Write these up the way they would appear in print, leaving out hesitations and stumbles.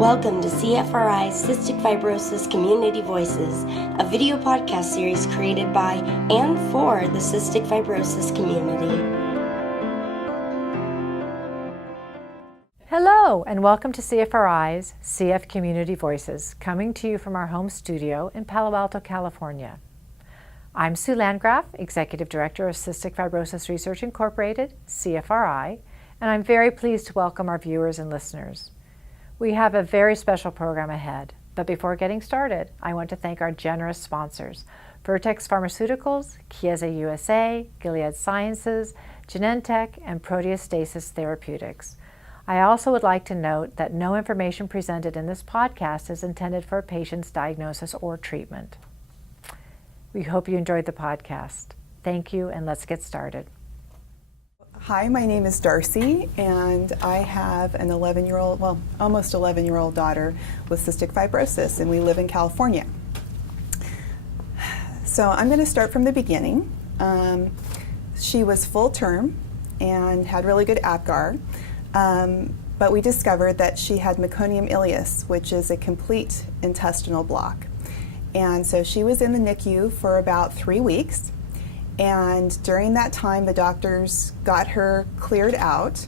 Welcome to CFRI Cystic Fibrosis Community Voices, a video podcast series created by and for the cystic fibrosis community. Hello, and welcome to CFRI's CF Community Voices, coming to you from our home studio in Palo Alto, California. I'm Sue Landgraf, Executive Director of Cystic Fibrosis Research Incorporated, CFRI, and I'm very pleased to welcome our viewers and listeners. We have a very special program ahead, but before getting started, I want to thank our generous sponsors, Vertex Pharmaceuticals, Chiesa USA, Gilead Sciences, Genentech, and Proteostasis Therapeutics. I also would like to note that no information presented in this podcast is intended for a patient's diagnosis or treatment. We hope you enjoyed the podcast. Thank you, and let's get started. Hi, my name is Darcy, and I have an 11-year-old, well, almost 11-year-old daughter with cystic fibrosis, and we live in California. So I'm going to start from the beginning. She was full term and had really good APGAR, but we discovered that she had meconium ileus, which is a complete intestinal block. And so she was in the NICU for about 3 weeks. And during that time, the doctors got her cleared out,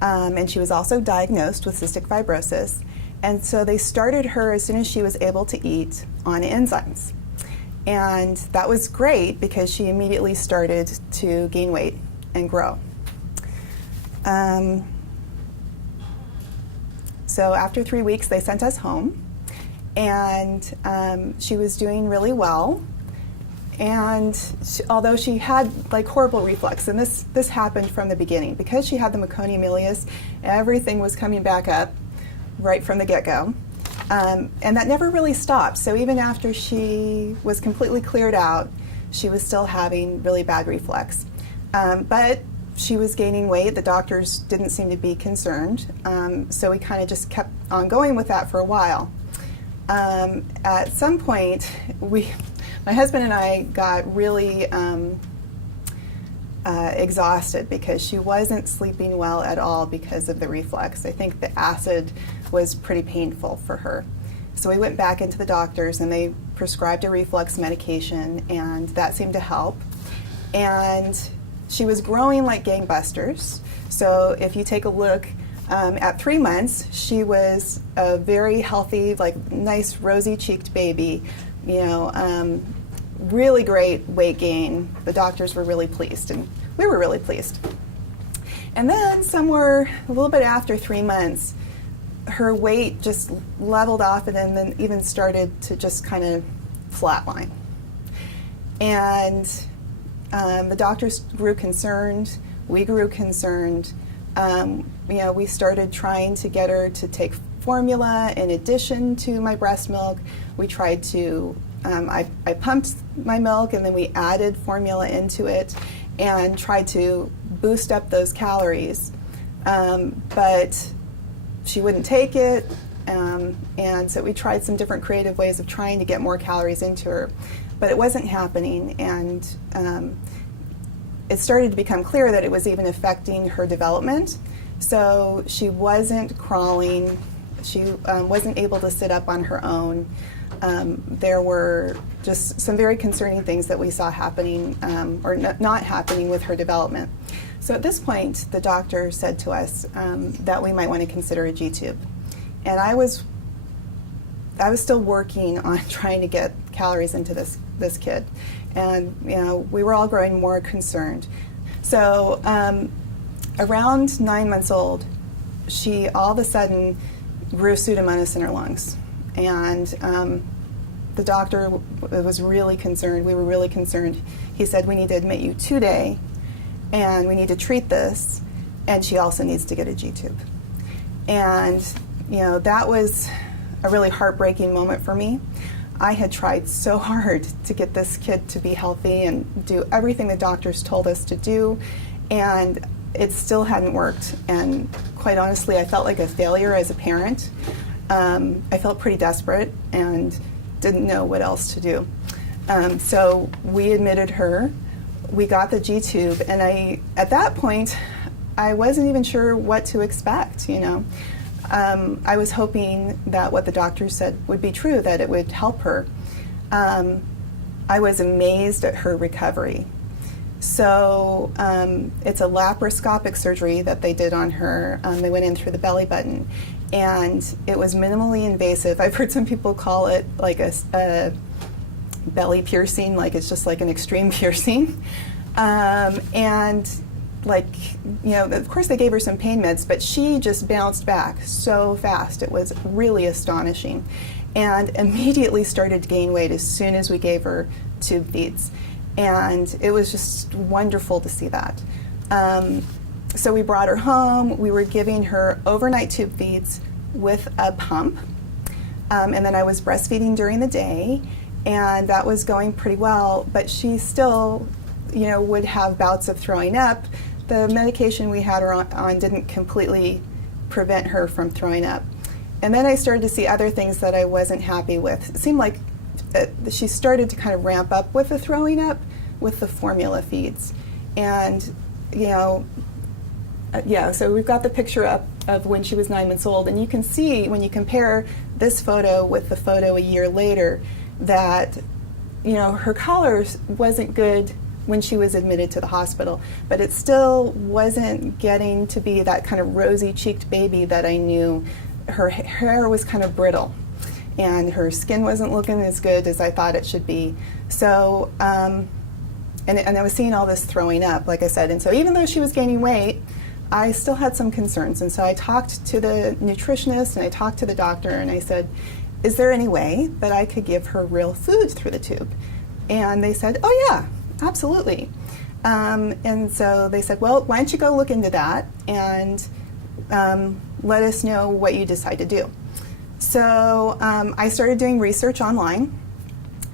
and she was also diagnosed with cystic fibrosis. And so they started her as soon as she was able to eat on enzymes. And that was great because she immediately started to gain weight and grow. So after 3 weeks, they sent us home, and she was doing really well. And although she had like horrible reflux, and this happened from the beginning, because she had the meconium ileus, everything was coming back up right from the get-go, and that never really stopped. So even after she was completely cleared out, she was still having really bad reflux. But she was gaining weight. The doctors didn't seem to be concerned, so we kind of just kept on going with that for a while. At some point, my husband and I got really exhausted because she wasn't sleeping well at all because of the reflux. I think the acid was pretty painful for her. So we went back into the doctors, and they prescribed a reflux medication, and that seemed to help. And she was growing like gangbusters. So if you take a look, at 3 months, she was a very healthy, like nice rosy-cheeked baby, really great weight gain. The doctors were really pleased, and we were really pleased. And then somewhere a little bit after 3 months, her weight just leveled off, and then even started to just kind of flatline. And the doctors grew concerned. We grew concerned. We started trying to get her to take formula in addition to my breast milk. We tried to, I pumped my milk, and then we added formula into it and tried to boost up those calories. But she wouldn't take it, and so we tried some different creative ways of trying to get more calories into her, but it wasn't happening, and it started to become clear that it was even affecting her development. So she wasn't crawling, she wasn't able to sit up on her own. There were just some very concerning things that we saw happening, or not happening with her development. So at this point, the doctor said to us that we might want to consider a G-tube. And I was still working on trying to get calories into this kid. And we were all growing more concerned. So around 9 months old, she all of a sudden grew Pseudomonas in her lungs. And the doctor was really concerned. We were really concerned. He said, we need to admit you today, and we need to treat this, and she also needs to get a G-tube. And that was a really heartbreaking moment for me. I had tried so hard to get this kid to be healthy and do everything the doctors told us to do, and it still hadn't worked. And quite honestly, I felt like a failure as a parent. I felt pretty desperate and didn't know what else to do. So we admitted her. We got the G-tube, and at that point, I wasn't even sure what to expect, I was hoping that what the doctor said would be true, that it would help her. I was amazed at her recovery. So it's a laparoscopic surgery that they did on her. They went in through the belly button, and it was minimally invasive. I've heard some people call it like a belly piercing, like it's just like an extreme piercing. And like, you know, of course they gave her some pain meds, but she just bounced back so fast. It was really astonishing, and immediately started to gain weight as soon as we gave her tube feeds. And it was just wonderful to see that. So we brought her home. We were giving her overnight tube feeds with a pump. And then I was breastfeeding during the day, and that was going pretty well, but she still, you know, would have bouts of throwing up. The medication we had her on didn't completely prevent her from throwing up. And then I started to see other things that I wasn't happy with. It seemed like she started to kind of ramp up with the throwing up with the formula feeds. And, you know, so we've got the picture up of when she was 9 months old, and you can see when you compare this photo with the photo a year later that, you know, her color wasn't good when she was admitted to the hospital, but it still wasn't getting to be that kind of rosy-cheeked baby that I knew. Her hair was kind of brittle, and her skin wasn't looking as good as I thought it should be. So, and I was seeing all this throwing up, like I said, and so even though she was gaining weight, I still had some concerns. And so I talked to the nutritionist, and I talked to the doctor, and I said, is there any way that I could give her real food through the tube? And they said, oh yeah, absolutely. And so they said, well, why don't you go look into that and let us know what you decide to do. So I started doing research online.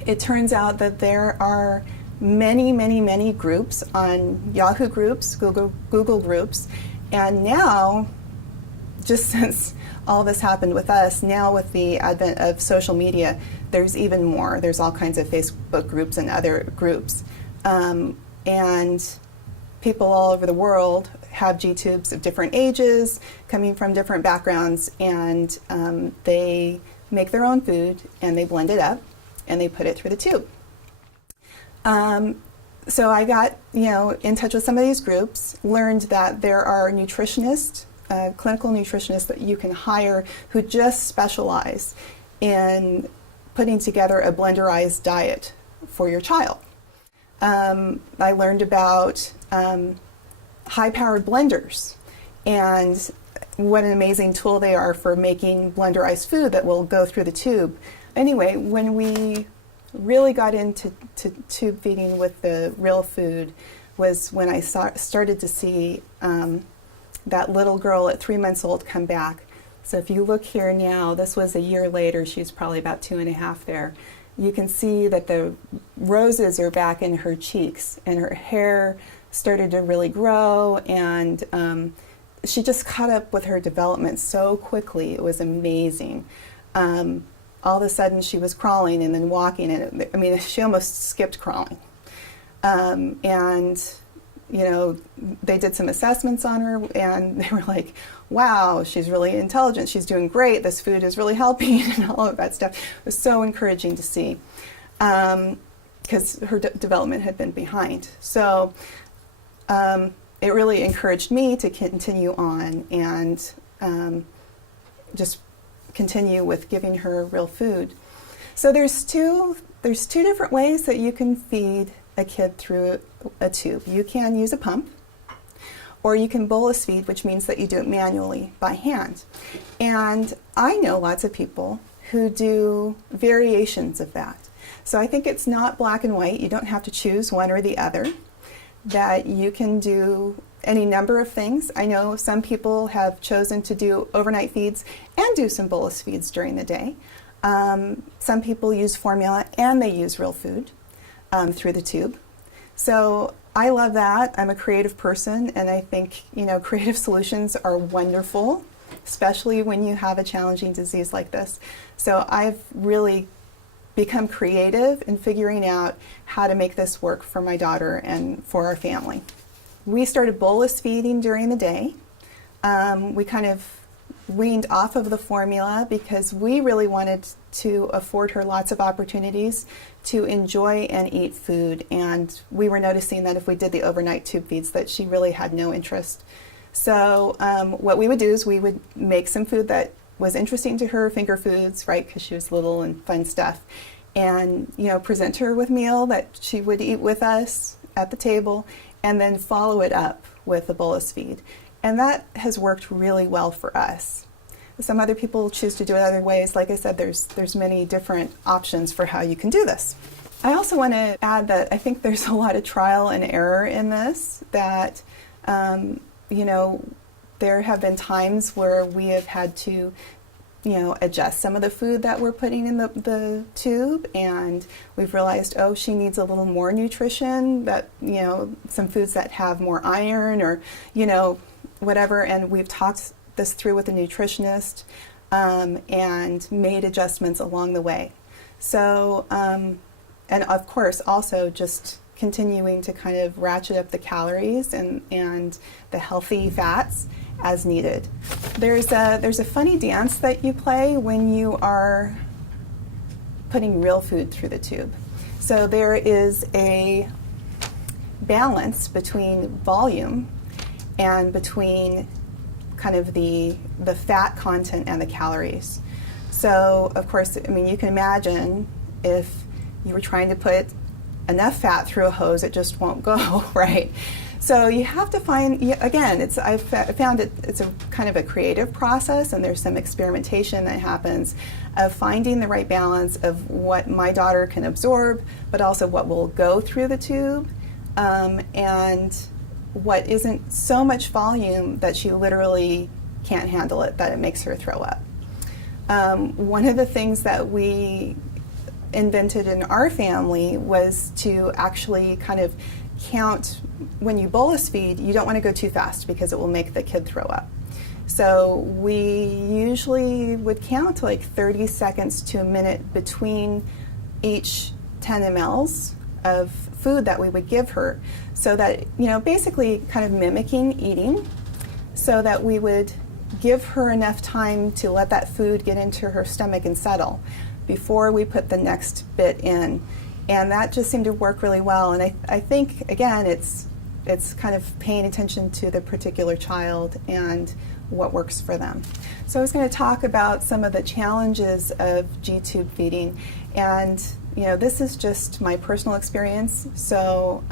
It turns out that there are many groups on Yahoo groups, Google groups, and now, just since all this happened with us, now with the advent of social media, there's even more. There's all kinds of Facebook groups and other groups. And people all over the world have G-tubes of different ages, coming from different backgrounds, and they make their own food, and they blend it up, and they put it through the tube. So I got, you know, in touch with some of these groups, learned that there are nutritionists, clinical nutritionists that you can hire who just specialize in putting together a blenderized diet for your child. I learned about high-powered blenders and what an amazing tool they are for making blenderized food that will go through the tube. Anyway, when we really got into tube feeding with the real food was when I started to see that little girl at 3 months old come back. So if you look here now, this was a year later, she's probably about 2.5 there. You can see that the roses are back in her cheeks, and her hair started to really grow, and she just caught up with her development so quickly. It was amazing. All of a sudden she was crawling and then walking, and I mean, she almost skipped crawling. And you know, they did some assessments on her, and they were like, wow, she's really intelligent, she's doing great, this food is really helping, and all of that stuff. It was so encouraging to see, because her development had been behind. So it really encouraged me to continue on and just continue with giving her real food. So there's two different ways that you can feed a kid through a tube. You can use a pump, or you can bolus feed, which means that you do it manually by hand. And I know lots of people who do variations of that. So I think it's not black and white. You don't have to choose one or the other, that you can do any number of things. I know some people have chosen to do overnight feeds and do some bolus feeds during the day. Some people use formula and they use real food through the tube. So I love that. I'm a creative person, and I think, you know, creative solutions are wonderful, especially when you have a challenging disease like this. So I've really become creative in figuring out how to make this work for my daughter and for our family. We started bolus feeding during the day. We kind of weaned off of the formula because we really wanted to afford her lots of opportunities to enjoy and eat food. And we were noticing that if we did the overnight tube feeds that she really had no interest. So what we would do is we would make some food that was interesting to her, finger foods, right, because she was little and fun stuff, and present her with meal that she would eat with us at the table, and then follow it up with a bolus feed. And that has worked really well for us. Some other people choose to do it other ways. Like I said, there's many different options for how you can do this. I also want to add that I think there's a lot of trial and error in this, that there have been times where we have had to adjust some of the food that we're putting in the tube, and we've realized, oh, she needs a little more nutrition, that some foods that have more iron or whatever, and we've talked this through with a nutritionist and made adjustments along the way. So and of course also just continuing to kind of ratchet up the calories and the healthy fats as needed. There's a funny dance that you play when you are putting real food through the tube. So there is a balance between volume and between kind of the fat content and the calories. So of course, I mean, you can imagine if you were trying to put enough fat through a hose, it just won't go, right? So you have to find, again, I've found it's a kind of a creative process, and there's some experimentation that happens of finding the right balance of what my daughter can absorb, but also what will go through the tube, and what isn't so much volume that she literally can't handle it, that it makes her throw up. One of the things that we invented in our family was to actually kind of count. When you bolus feed, you don't want to go too fast because it will make the kid throw up. So we usually would count like 30 seconds to a minute between each 10 mLs of food that we would give her, so that, basically kind of mimicking eating, so that we would give her enough time to let that food get into her stomach and settle before we put the next bit in. And that just seemed to work really well. And I think, again, it's kind of paying attention to the particular child and what works for them. So I was going to talk about some of the challenges of G-tube feeding. And, this is just my personal experience. So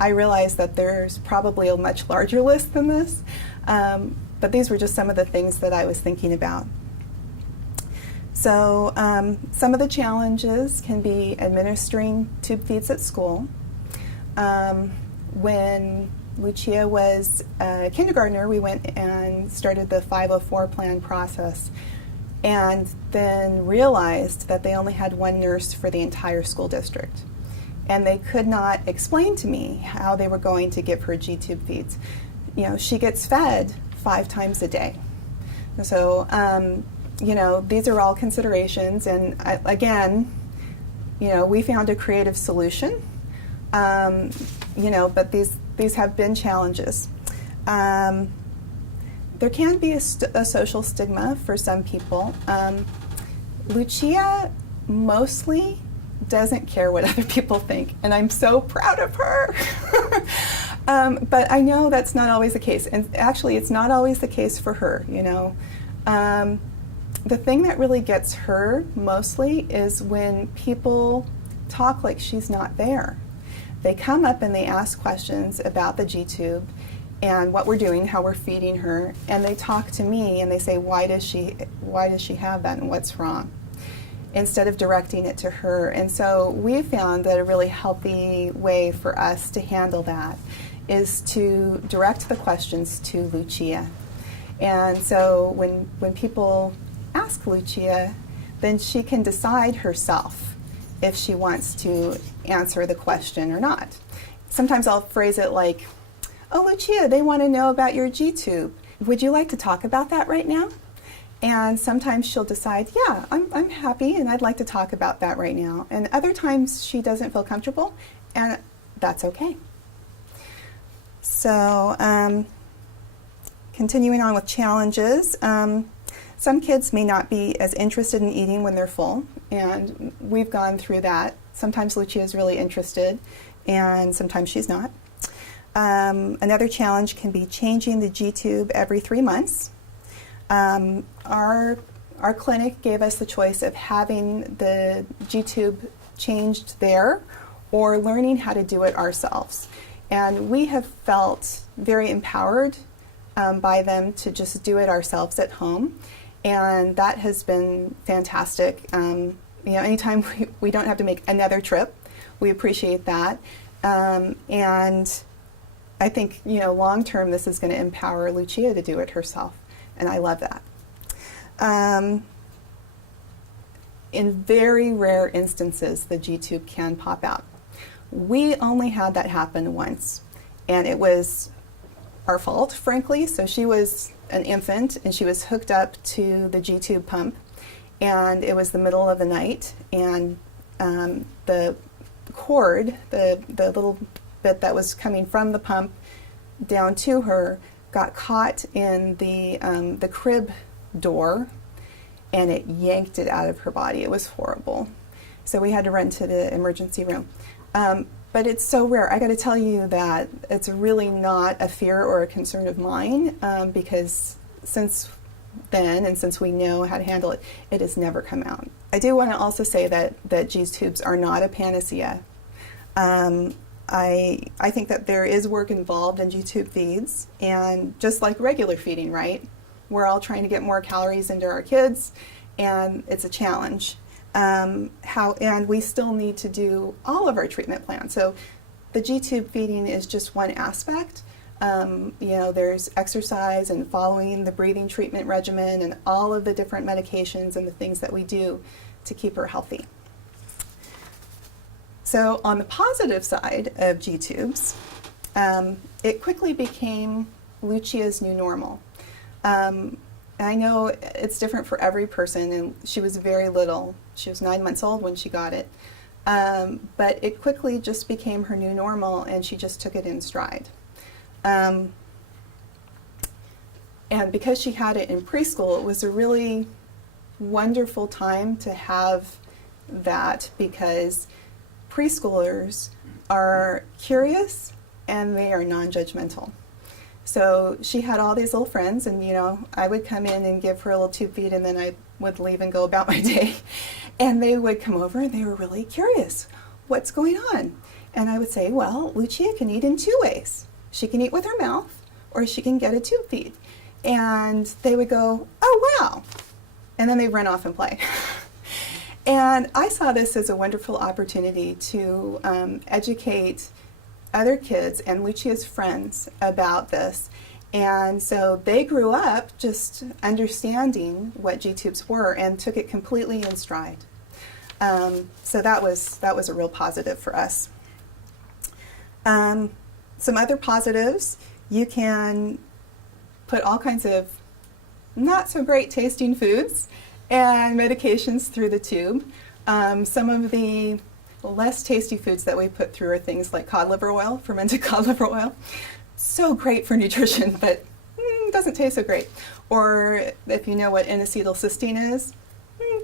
I realize that there's probably a much larger list than this. But these were just some of the things that I was thinking about. So some of the challenges can be administering tube feeds at school. When Lucia was a kindergartner, we went and started the 504 plan process, and then realized that they only had one nurse for the entire school district. And they could not explain to me how they were going to give her G-tube feeds. She gets fed 5 times a day. So, these are all considerations, and again, we found a creative solution, but these have been challenges. There can be a social stigma for some people. Lucia mostly doesn't care what other people think, and I'm so proud of her. But I know that's not always the case, and actually it's not always the case for her, The thing that really gets her mostly is when people talk like she's not there. They come up and they ask questions about the G-tube and what we're doing, how we're feeding her, and they talk to me and they say, why does she have that and what's wrong? Instead of directing it to her. And so we found that a really healthy way for us to handle that is to direct the questions to Lucia. And so when people ask Lucia, then she can decide herself if she wants to answer the question or not. Sometimes I'll phrase it like, oh, Lucia, they want to know about your G-tube. Would you like to talk about that right now? And sometimes she'll decide, yeah, I'm happy and I'd like to talk about that right now. And other times she doesn't feel comfortable, and that's okay. So, continuing on with challenges. Some kids may not be as interested in eating when they're full, and we've gone through that. Sometimes Lucia is really interested, and sometimes she's not. Another challenge can be changing the G-tube every 3 months. Our clinic gave us the choice of having the G-tube changed there or learning how to do it ourselves. And we have felt very empowered by them to just do it ourselves at home. And that has been fantastic. Anytime we don't have to make another trip, we appreciate that. And I think, long term, this is going to empower Lucia to do it herself. And I love that. In very rare instances, the G-tube can pop out. We only had that happen once, and it was our fault, frankly. So she was an infant, and she was hooked up to the G-tube pump, and it was the middle of the night, and the cord, the little bit that was coming from the pump down to her, got caught in the crib door, and it yanked it out of her body. It was horrible. So we had to run to the emergency room. But it's so rare. I got to tell you that it's really not a fear or a concern of mine, because since then, and since we know how to handle it, it has never come out. I do want to also say that G-tubes are not a panacea. I think that there is work involved in G-tube feeds, and just like regular feeding, right? We're all trying to get more calories into our kids, and it's a challenge. And we still need to do all of our treatment plans. So the G-tube feeding is just one aspect. There's exercise and following the breathing treatment regimen and all of the different medications and the things that we do to keep her healthy. So on the positive side of G-tubes, it quickly became Lucia's new normal. I know it's different for every person, and she was very little. She was 9 months old when she got it. But it quickly just became her new normal, and she just took it in stride. And because she had it in preschool, it was a really wonderful time to have that, because preschoolers are curious and they are non-judgmental. So she had all these little friends, and I would come in and give her a little tube feed, and then I would leave and go about my day. And they would come over, and they were really curious. What's going on? And I would say, well, Lucia can eat in 2 ways. She can eat with her mouth, or she can get a tube feed. And they would go, oh, wow. And then they'd run off and play. And I saw this as a wonderful opportunity to educate other kids and Lucia's friends about this. And so they grew up just understanding what G-tubes were and took it completely in stride. So that was a real positive for us. Some other positives: you can put all kinds of not so great tasting foods and medications through the tube. Some of the less tasty foods that we put through are things like cod liver oil, fermented cod liver oil. So great for nutrition, but doesn't taste so great. Or if you know what N-acetylcysteine is,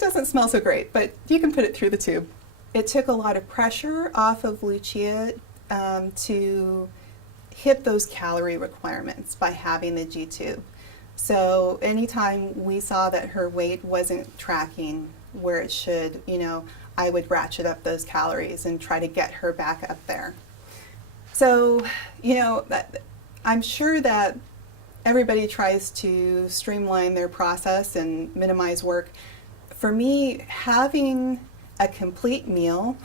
doesn't smell so great, but you can put it through the tube. It took a lot of pressure off of Lucia to hit those calorie requirements by having the G-tube. So anytime we saw that her weight wasn't tracking where it should, I would ratchet up those calories and try to get her back up there. So, I'm sure that everybody tries to streamline their process and minimize work. For me, having a complete meal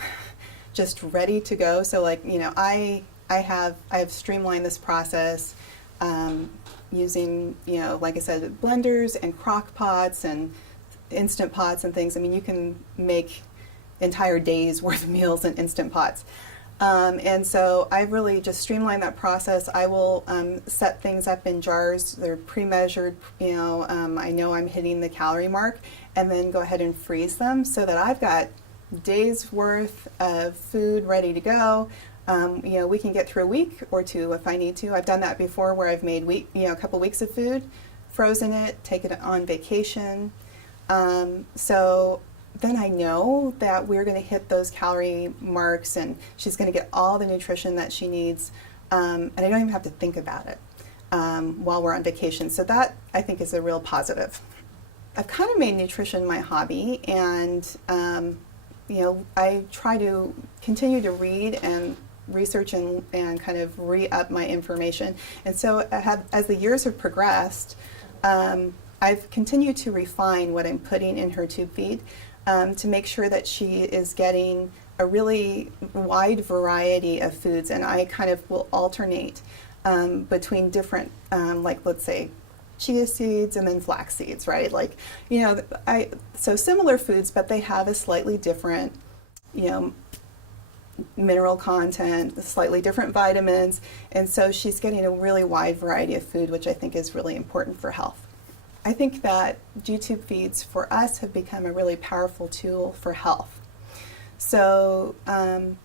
just ready to go, so I have streamlined this process using, like I said, blenders and crock pots and instant pots and things. I mean, you can make entire days worth of meals in instant pots. And so I've really just streamlined that process. I will set things up in jars. They're pre-measured, I know I'm hitting the calorie mark, and then go ahead and freeze them so that I've got days worth of food ready to go. We can get through a week or two if I need to. I've done that before where I've made a couple weeks of food, frozen it, taken it on vacation. So then I know that we're going to hit those calorie marks and she's going to get all the nutrition that she needs. And I don't even have to think about it while we're on vacation. So that, I think, is a real positive. I've kind of made nutrition my hobby, and I try to continue to read and research and kind of re-up my information. And so as the years have progressed, I've continued to refine what I'm putting in her tube feed to make sure that she is getting a really wide variety of foods, and I kind of will alternate between different, like, let's say, chia seeds and then flax seeds, right? Like, so similar foods, but they have a slightly different, mineral content, slightly different vitamins, and so she's getting a really wide variety of food, which I think is really important for health. I think that G-tube feeds for us have become a really powerful tool for health. So, kind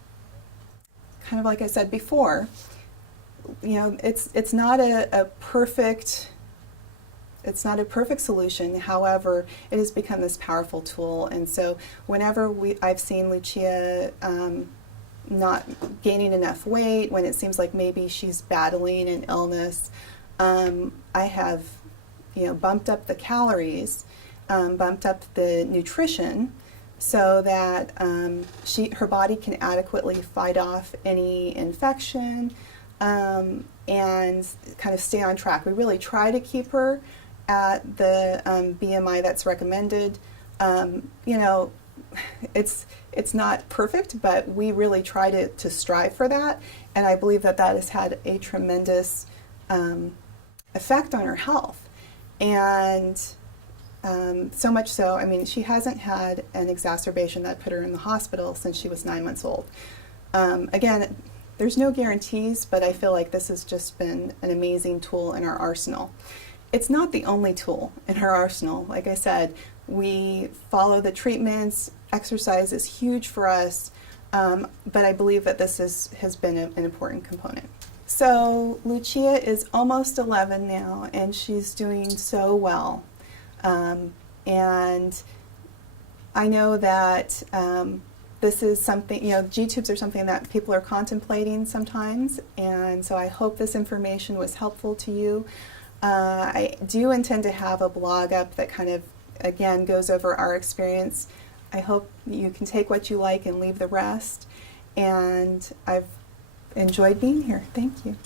of like I said before, it's not a perfect solution. However, it has become this powerful tool, and so whenever I've seen Lucia not gaining enough weight, when it seems like maybe she's battling an illness, I have bumped up the calories, bumped up the nutrition, so that her body can adequately fight off any infection and kind of stay on track. We really try to keep her at the BMI that's recommended. It's not perfect, but we really try to strive for that, and I believe that has had a tremendous effect on her health. And so much so, she hasn't had an exacerbation that put her in the hospital since she was 9 months old. Again, there's no guarantees, but I feel like this has just been an amazing tool in our arsenal. It's not the only tool in our arsenal. Like I said, we follow the treatments. Exercise is huge for us, but I believe that this has been an important component. So Lucia is almost 11 now, and she's doing so well. And I know that this is something, G-tubes are something that people are contemplating sometimes, and so I hope this information was helpful to you. I do intend to have a blog up that kind of, again, goes over our experience. I hope you can take what you like and leave the rest, and I've enjoyed being here. Thank you.